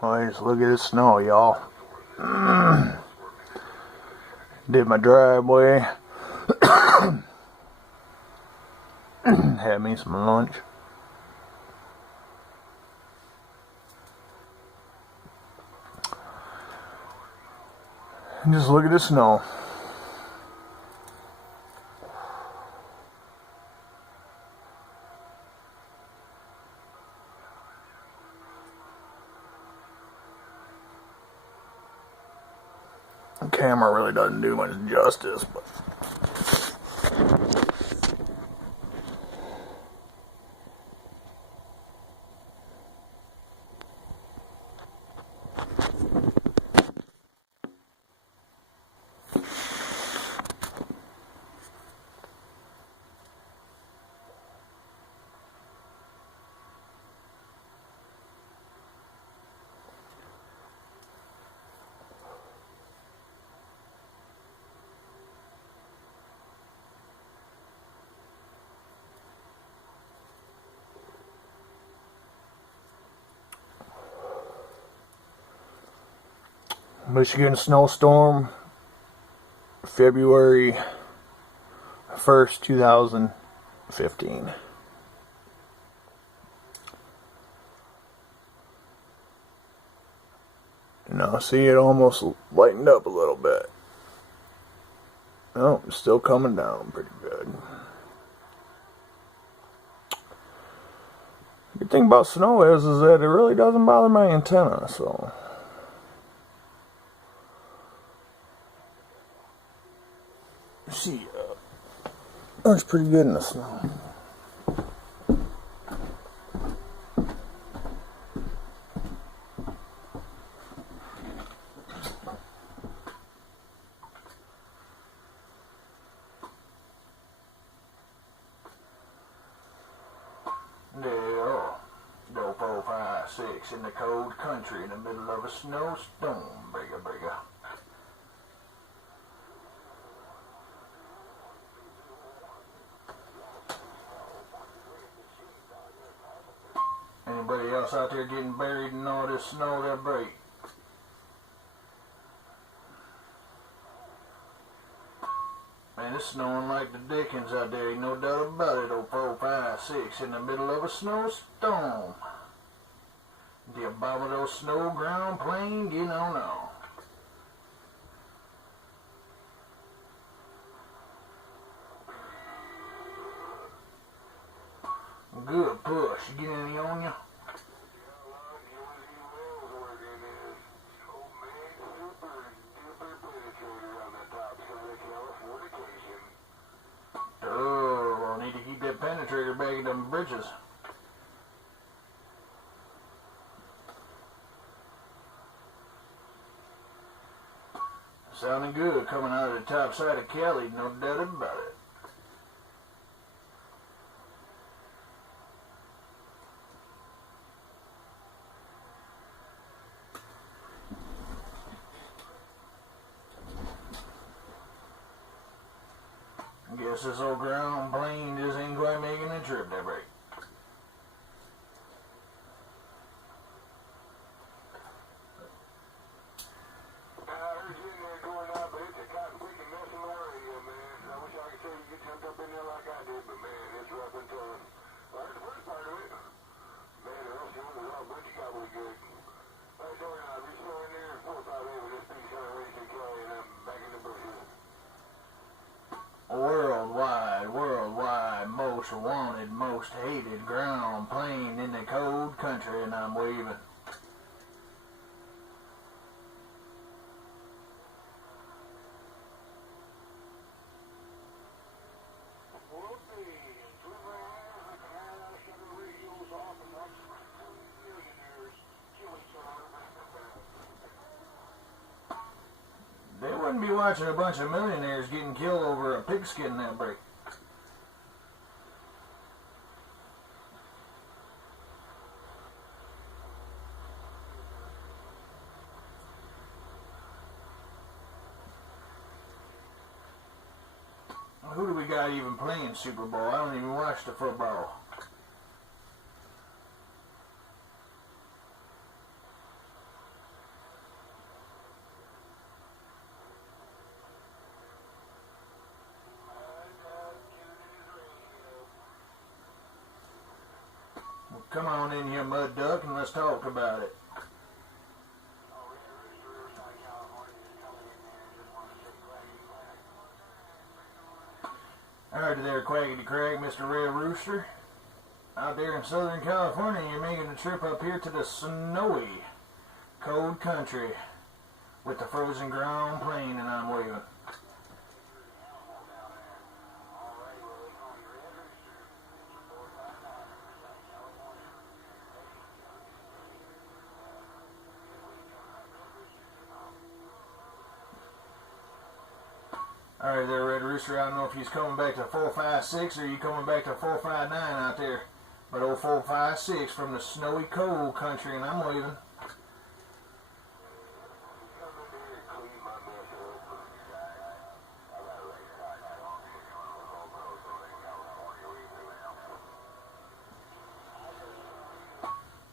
Well, just look at this snow, y'all. Did my driveway. Had me some lunch. And just look at the snow. The camera really doesn't do much justice, but Michigan snowstorm, February 1st, 2015. Now, see, it almost lightened up a little bit. Oh, it's still coming down pretty good. The good thing about snow is that it really doesn't bother my antenna, so. See, that's pretty good in the snow. There, 4, 5, 6 in the cold country in the middle of a snowstorm, brigga, brigga. Anybody else out there getting buried in all this snow that break? Man, it's snowing like the dickens out there, ain't no doubt about it. 4, 5, 6 in the middle of a snowstorm. The abominable snow ground plane getting on. Good push. You get any on you? Oh, I need to keep that penetrator back in them bridges. Sounding good coming out of the top side of Cali, no doubt about it. Guess this old ground plane just ain't quite making a trip that break. I heard you in there going out, but it's a cotton picking mess in my radio, man. I wish I could say you get jumped up in there like I did, but man, it's rough and tough. I heard the first part of it. Man, the rest of it was all bunch of cowboy good. Like I told you, I'll be still in there 4 or 5 days with this piece of racing Kelly, and I'm back in the bushes. Worldwide, most wanted, most hated ground plane in the cold country, and I'm waving. They wouldn't be watching a bunch of millionaires getting killed over a pigskin that break. Who do we got even playing Super Bowl? I don't even watch the football. Come on in here, mud duck, and let's talk about it. Alrighty there, Quackity Crag, Mr. Red Rooster. Out there in Southern California, you're making a trip up here to the snowy, cold country with the frozen ground plain, and I'm waving. Alright there, Red Rooster, I don't know if he's coming back to 456 or you coming back to 459 out there. But old 456 from the snowy cold country, and I'm waving.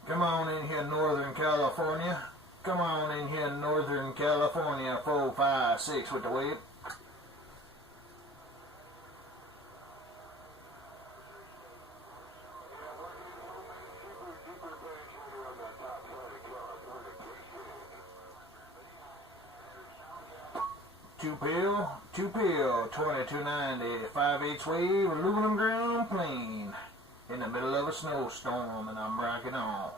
Come on in here, Northern California. Come on in here, Northern California, 456 with the wave. Two pill, 2290, 5/8 wave, aluminum ground plane, in the middle of a snowstorm, and I'm rocking on.